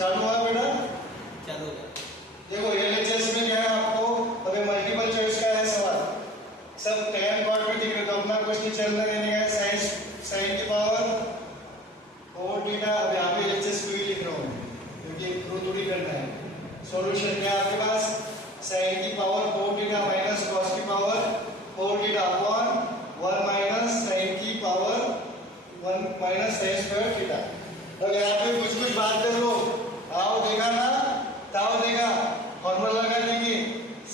चालू हुआ बेटा? चालू हो गया। देखो एलएचएस में क्या है आपको अभी मल्टीपल चॉइस का है सवाल, सब tan cot में दिख रहे तो अपना क्वेश्चन चलना देने का है sin की पावर 4 थीटा। अब यहाँ पे एलएचएस को ही लिख रहा हूँ क्योंकि प्रूव थोड़ी करना है। सॉल्यूशन क्या है आपके पास? sin की पावर 4 थीटा माइनस cos की power 4 theta upon 1 minus sin की power 1 minus sin square theta. अब यहाँ पे कुछ बात कर लो, आओ देखा ना, ताओ देखा, फॉर्मूला लगा देंगे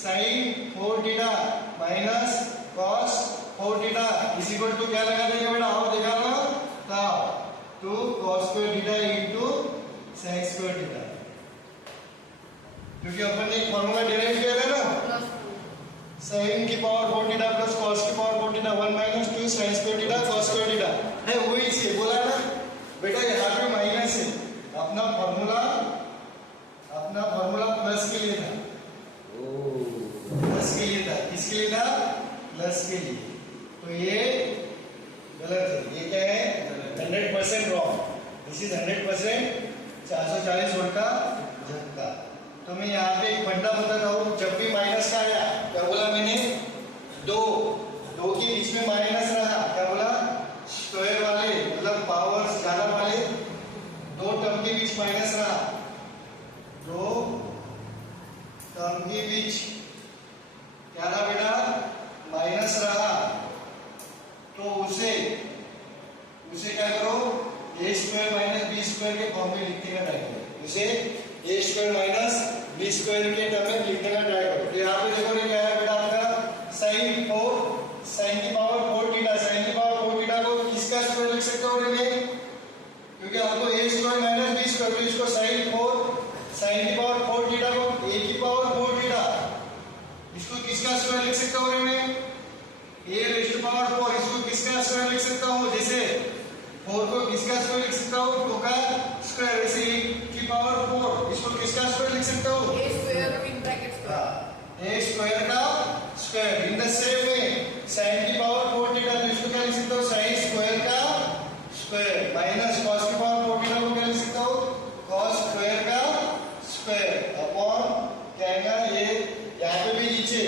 sin 4 theta minus cos 4 theta is equal to क्या लगा देंगे बेटा? आओ देखा ना, ताओ 2 cos square theta into sin square theta, क्योंकि अपन ने एक फॉर्मूला डिराइव किया था ना, sin की पावर 4 थीटा प्लस cos की power 4 theta 1 minus 2 sin square theta cos square theta है, वही से बोला ना बेटा। यहाँ पे माइनस है, अपना फॉर्मूला प्लस के लिए था, प्लस के लिए था, किसके लिए था? प्लस के लिए। तो ये गलत है, ये क्या है? 100% रॉन्ग। दिस इज 100% 440 वोल्ट का झटका। तो मैं यहाँ पे एक फंडा बता रहा हूँ, जब भी माइनस का आया क्या बोला मैंने? दो के बीच में माइनस रहा, क्या बोला? स्क्वायर वाले मतलब पावर ज्यादा वाले दो टर्म के बीच माइनस रहा, दो टर्म के बीच क्या रहा बेटा? माइनस रहा। तो उसे क्या करो? ए स्क्वायर माइनस बी स्क्वायर के फॉर्म में लिखने का ट्राई करो, उसे ए स्क्वायर माइनस बी स्क्वायर के टर्म में लिखने का ट्राई करो। तो यहाँ पे देखो क्या है बेटा आपका? sin की पावर 4 थीटा, sin की पावर 4 थीटा को किसका स्क्वायर लिख सकते हो रे? क्योंकि आपको ए स्क्वायर माइनस बी स्क्वायर, तो इसको sin की पावर 4 थीटा को a की पावर 4 थीटा, इसको किसका स्क्वायर लिख सकता हूँ मैं? a रेज़ टू पावर 4, इसको किसका स्क्वायर लिख सकता हूँ? जैसे 4 को किसका स्क्वायर लिख सकता हूँ? 2 का स्क्वायर। वैसे a की पावर 4, इसको किसका स्क्वायर लिख सकता हूँ? a square in bracket square, a square का स्क्वायर। In the same way sin की पावर 4 थीटा, तो इसको क्या लिख सकता हूँ? sin स्क्वायर का स्क्वायर माइनस cos की पावर 4 थीटा को क्या लिख सकता हूँ? cos स्क्वायर का स्क्वायर अपॉन क्या आएगा? ये यहाँ पे भी नीचे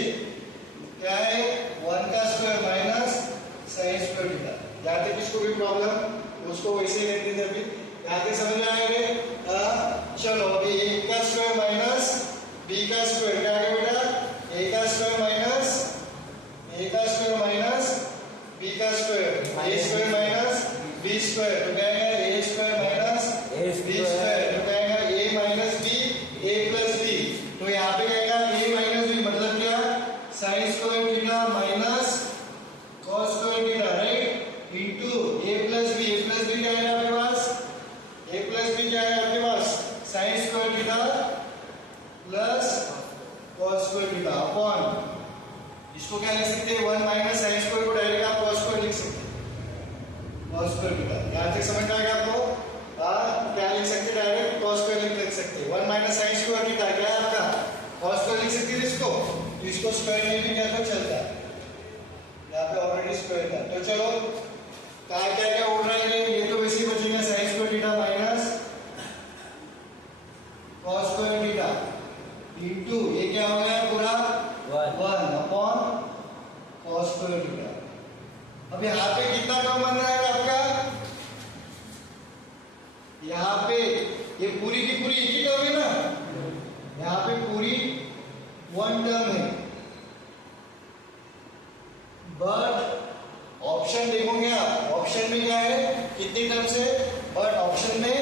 क्या है? 1 का square minus sin square theta. यहाँ तक किसको भी प्रॉब्लम उसको वैसे ही रहते थे, अभी यहाँ तक समझ में आएंगे। चलो अभी a का स्क्वायर माइनस b का स्क्वायर क्या आएगा बेटा? a का स्क्वायर माइनस b का square, a square minus b square, तो क्या आएगा? a square minus b square, तो क्या आएगा? a minus b, a plus b। तो यहाँ पे क्या आएगा? a माइनस b मतलब क्या? sin square theta minus cos square theta, right, into a plus b। a plus b क्या है आपके पास? a प्लस b क्या है आपके पास? sin square theta plus cos square theta upon, इसको क्या लिख सकते हैं? 1 माइनस sin स्क्वायर को डायरेक्ट आप cos स्क्वायर लिख सकते हैं, cos स्क्वायर थीटा। यहाँ तक समझ में आ गया आपको? क्या लिख सकते हैं? डायरेक्ट cos स्क्वायर लिख सकते हैं। 1 माइनस sin स्क्वायर थीटा क्या है आपका? cos स्क्वायर लिख सकते हैं इसको, तो इसको स्क्वायर में भी क्या तो चलता है, यहाँ पे ऑलरेडी स्क्वायर था। तो चलो क्या क्या उड़ रहा है? ये तो वैसे ही बचेगा sin square theta minus cos square theta into ये क्या हो गया पूरा? 1 अपॉन cos स्क्वायर थीटा। अब यहाँ पे कितना टर्म बन रहा है आपका? यहाँ पे ये पूरी की पूरी एक ही टर्म है ना, यहाँ पे पूरी 1 टर्म है, बट ऑप्शन देखोगे आप, ऑप्शन में क्या है? कितनी टर्म्स है? बट ऑप्शन में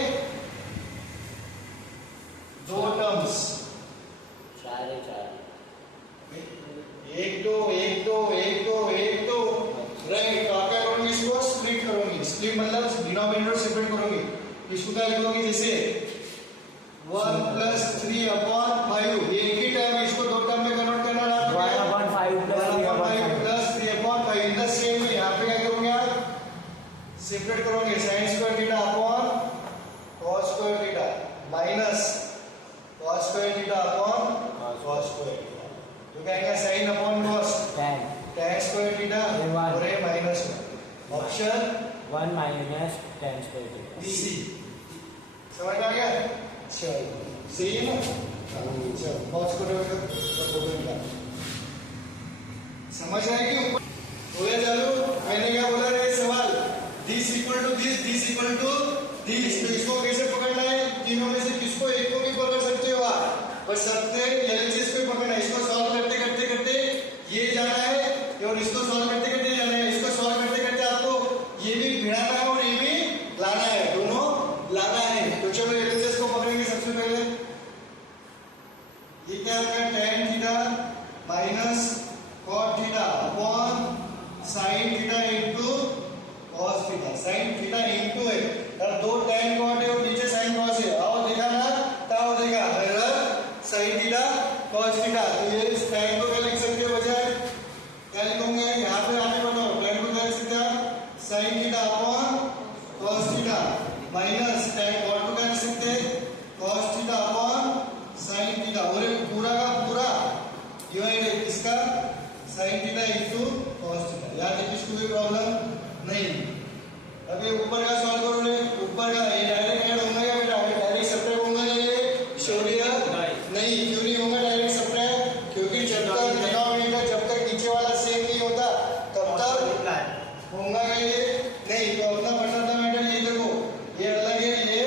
2 टर्म्स, 1 2 1 2 1 2 1 2, राइट। तो आप क्या करोगे? इसको स्प्लिट करोगे, स्प्लिट मतलब डिनोमिनेटर सेपरेट करोगे। इसको क्या लिखोगे? जैसे 1 प्लस 3 अपॉन 5, ये एक ही टर्म है, इसको 2 टर्म में कन्वर्ट करना है, 1 upon 5 plus 3 upon 5। In the same way यहाँ पे क्या करोगे आप? सेपरेट करोगे, sin square theta upon cos square theta minus cos square theta upon cos square theta, तो क्या आएगा? sin upon cos, tan square theta और ये minus 1। Option 1 minus tan square theta. C समझ आ गया? चलो सही है ना? चलो पॉज करो बेटा, समझ आएगी ऊपर हो गया चालू। मैंने क्या बोला रे सवाल, this equal to this equal to this, तो इसको कैसे पकड़ना है? तीनों में से किसको एक को भी पकड़ सकते हो आप, पर सबसे एलएचएस को पकड़ना है। इसको सॉल्व करते करते करते ये जाना है और इसको सॉल्व करते करते जाना है। इसको सॉल्व करते करते आपको ये भी भिड़ाना है और ये भी लाना है, दोनों लाना है। तो चलो एलएचएस को पकड़ेंगे सबसे पहले। ये क्या होगा, tan theta minus cot theta upon sin theta into cos theta. sin theta into है और दो tan cot है और नीचे sin cos है। आओ देखा ना, ताओ देखा sin थीटा cos थीटा। तो ये इस tan को क्या लिख सकते हो बच्चा, क्या लिखोगे यहाँ पे आगे बढ़ो, tan को क्या लिख सकते हैं sin theta upon cos theta minus tan cot को क्या लिख सकते हैं cos theta upon sin theta. और ये पूरा का पूरा डिवाइड इसका sin theta into cos theta. याद है किसको भी प्रॉब्लम नहीं। अभी ऊपर का सॉल्व करो रे, ऊपर का ये डायरेक्ट ऐड होगा या बेटा डायरेक्ट सब्ट्रैक्ट होगा? ये शोरिया नहीं, क्यों नहीं होगा डायरेक्ट सब्ट्रैक्ट? क्योंकि जब तक डिनोमिनेटर जब तक नीचे वाला सेम नहीं होता तब तक होगा ये नहीं। तो अपना बटरफ्लाई ये देखो, ये अलग है ये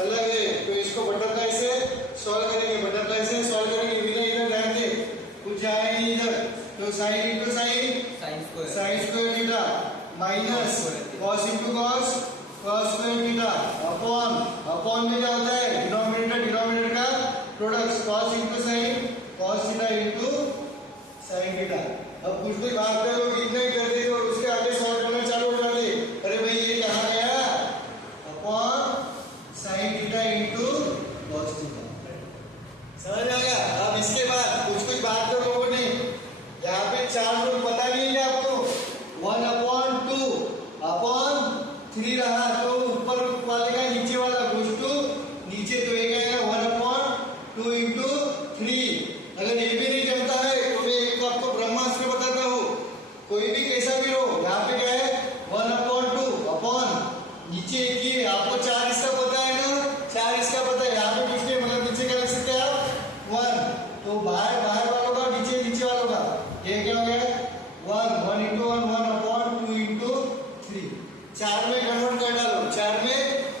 अलग है, तो इसको बटरफ्लाई से सॉल्व करेंगे, बटरफ्लाई से सॉल्व करेंगे। बिना इधर ध्यान दे कुछ जाएंगे इधर, तो sin into sin square theta minus cos into cos square theta upon में क्या होता है डिनोमिनेटर का product cos into sin cos theta into sin theta. अब कुछ भी भागते हो इतना ही कर दे तो उसके आगे सॉल्व करना चालू हो जाते। अरे भाई ये कहाँ गया, upon sin theta into cos theta. समझ आ गया? अब इसके बाद कुछ बात तो लोगों ने यहाँ पे चार रूल पता नहीं है आपको, 1/2 अपॉन 3 रहा तो ऊपर वाले का नीचे वाला गोज टू नीचे, तो एक आएगा 1/2 इंटू 3। अगर ये भी नहीं जमता है तो मैं एक आपको ब्रह्मास्त्र बताता हूँ, कोई भी कैसा भी हो, यहाँ पे क्या है 1/2 अपॉन नीचे एक ही, आपको 4 इसका पता है ना, 4 इसका पता है, यहाँ पे कुछ नहीं, मतलब नीचे क्या लिख सकते हैं आप 1, तो बाहर वालों का नीचे वालों का ये क्या हो गया 1 इंटू 1 1/2 इंटू 3। 4 में कन्वर्ट कर डालो, 4 में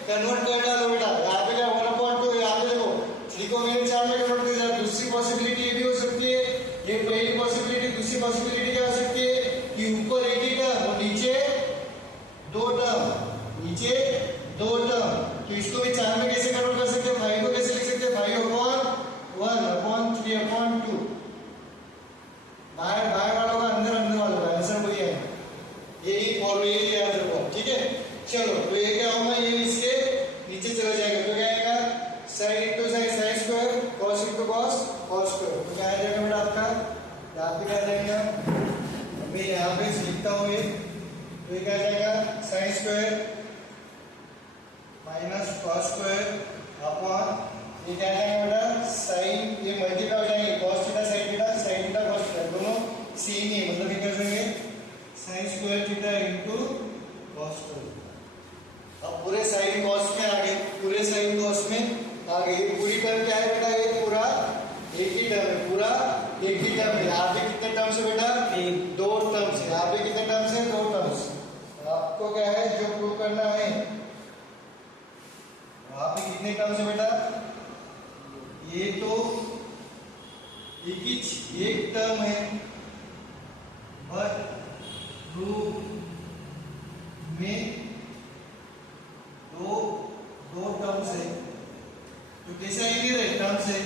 कन्वर्ट कर डालो बेटा। यहाँ पे क्या 1/2, यहाँ पे देखो 3 को मैंने 4 में कन्वर्ट कर दिया। दूसरी पॉसिबिलिटी ये भी हो सकती है, ये पहली पॉसिबिलिटी। दूसरी पॉसिबिलिटी क्या हो सकती है कि ऊपर एक ही टर्म और नीचे 2 टर्म, नीचे 2 टर्म, तो इसको भी 4 में कैसे कन्वर्ट कर सकते हैं, 5 को कैसे लिख सकते हैं 5/1/3/2। बाहर वालों का अंदर वालों का आंसर बढ़िया है, यही फॉर्मूला यही याद रखो, ठीक है। चलो तो ये क्या होगा, ये इसके नीचे चला जाएगा, तो क्या आएगा sin into sin square cos into cos square. तो क्या आ जाएगा बेटा आपका, यहाँ पे क्या आ जाएगा, मैं यहाँ पे लिखता हूँ ये, तो ये क्या आ जाएगा sin square minus cos square upon ये क्या आ जाएगा बेटा sin, ये मल्टीप्लाई हो जाएंगे cos theta sin theta cos theta दोनों सेम ही, मतलब ये कर देंगे sin square theta into cos square. अब पूरे sin cos में आ गए, पूरे sin cos में आ गए। ये पूरी टर्म क्या है बेटा, ये पूरा एक ही टर्म है, पूरा एक ही टर्म है। यहाँ पे कितने टर्म्स है बेटा, 2 टर्म्स है। यहाँ पे कितने टर्म्स है, 2 टर्म्स। आपको क्या है जो प्रूव करना है, वहां पे कितने टर्म्स है बेटा, ये तो एक टर्म है, बट रूट में दो टर्म्स है, तो कैसे आएंगे रे टर्म्स है।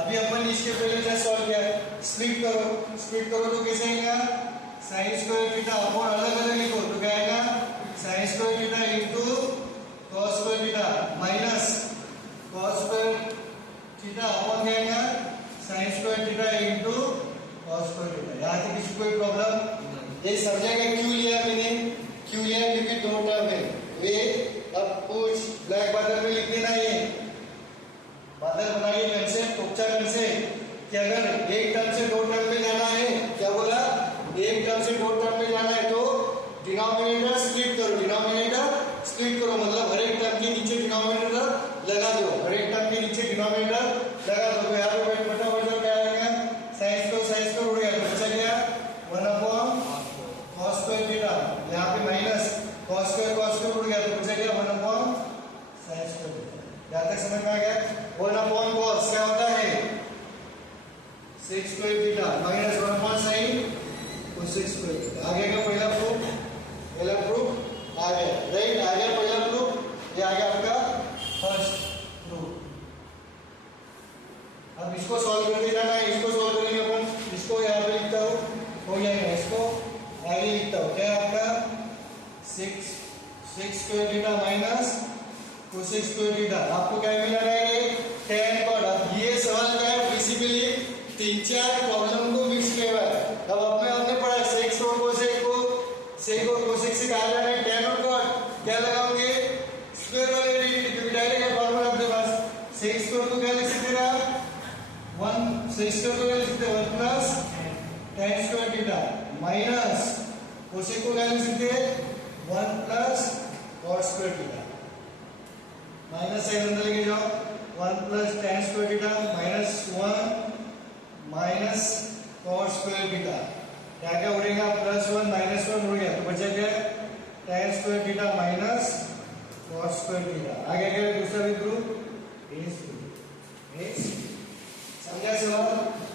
अभी अपन इसके पहले क्या सॉल्व किया, स्प्लिट करो तो कैसे आएगा sin स्क्वायर थीटा अपॉन अलग लिखो, तो क्या आएगा sin square theta into cos square theta minus cos square theta upon क्या आएगा sin square theta into cos square theta. यहाँ तक किसी कोई प्रॉब्लम, ये समझेगा क्यों लिया मैंने, क्यों लिया क्योंकि 2 टर्म है। वे अब कुछ ब्लैक बादल में लिख देना, ये बादल बनाइए कंसेप्ट, उपचा कंसेप्ट कि अगर एक टर्म से 2 टर्म में जाना है, क्या बोला एक टर्म से 2 टर्म में जाना है तो डिनोमिनेटर स्प्लिट करो, मतलब हर एक टर्म के नीचे डिनोमिनेटर लगा दो, हर एक टर्म के नीचे डिनोमिनेटर लगा दो, तो यहाँ पे फटाफट जो क्या आएगा, साइन स्क्वायर उड़ गया, तो बचा क्या 1/cos स्क्वायर थीटा। यहाँ पे माइनस cos स्क्वायर उड़ गया, तो बचा क्या 1/sin स्क्वायर थीटा। यहाँ तक समझ में आ गया। 1/cos क्या होता है sec square theta minus 1/sin cosec square theta. आगे का पहला प्रूफ आ गया, राइट। आ गया पहला प्रूफ, ये आ गया आपका फर्स्ट प्रूफ। अब इसको सॉल्व करते जाना है, इसको सॉल्व करेंगे अपन। इसको यहाँ पे लिखता हूँ, हो जाएगा। इसको आगे लिखता हूँ, क्या है आपका sec square theta minus cosec square theta. आपको क्या मिला है tan cot। अब ये सवाल क्या है, बेसिकली 3-4 प्रॉब्लम को मिक्स किया हुआ है। अब हमने पढ़ा sec और cosec को, sec और cosec से कहा जा रहा है tan और cot क्या लगाओगे स्क्वायर वाले रिलेटिव, क्योंकि डायरेक्ट है फॉर्मूला अपने पास। sec स्क्वायर को क्या लिख सकते हैं आप 1, sec स्क्वायर को क्या लिख सकते हैं 1 plus tan square theta minus cosec को क्या लिख सकते हैं 1 plus cot square theta. Minus sign अंदर लेके जाओ, 1 plus tan square theta minus 1 minus cot square theta. क्या क्या उड़ेगा, +1 -1 उड़ गया, तो बचा क्या tan square theta minus cot square theta. आगे क्या है दूसरा भी प्रूफ समझा सवाल।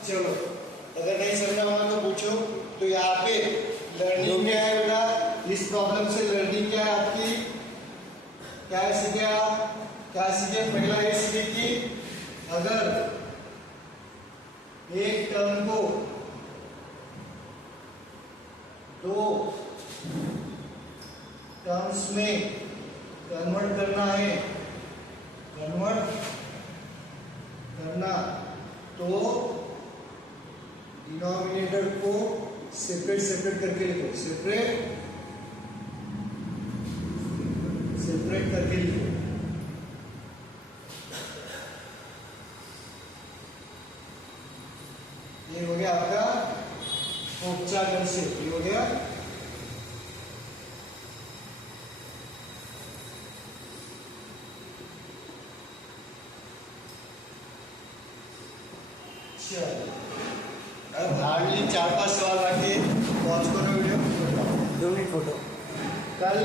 चलो अगर नहीं समझा होगा तो पूछो। तो यहाँ पे लर्निंग क्या है बेटा, इस प्रॉब्लम से लर्निंग क्या है आपकी, क्या सीखे आप, क्या सीखे। पहला ये सीखे कि अगर एक टर्म को 2 टर्म्स में कन्वर्ट करना तो डिनोमिनेटर को सेपरेट करके लिखो, सेपरेट करके लिखो। ये हो गया आपका उपचार कंसेप्ट, ये हो गया। अब हार्डली 4-5 सवाल बाकी, पॉज करो वीडियो, 2 मिनट फोटो। कल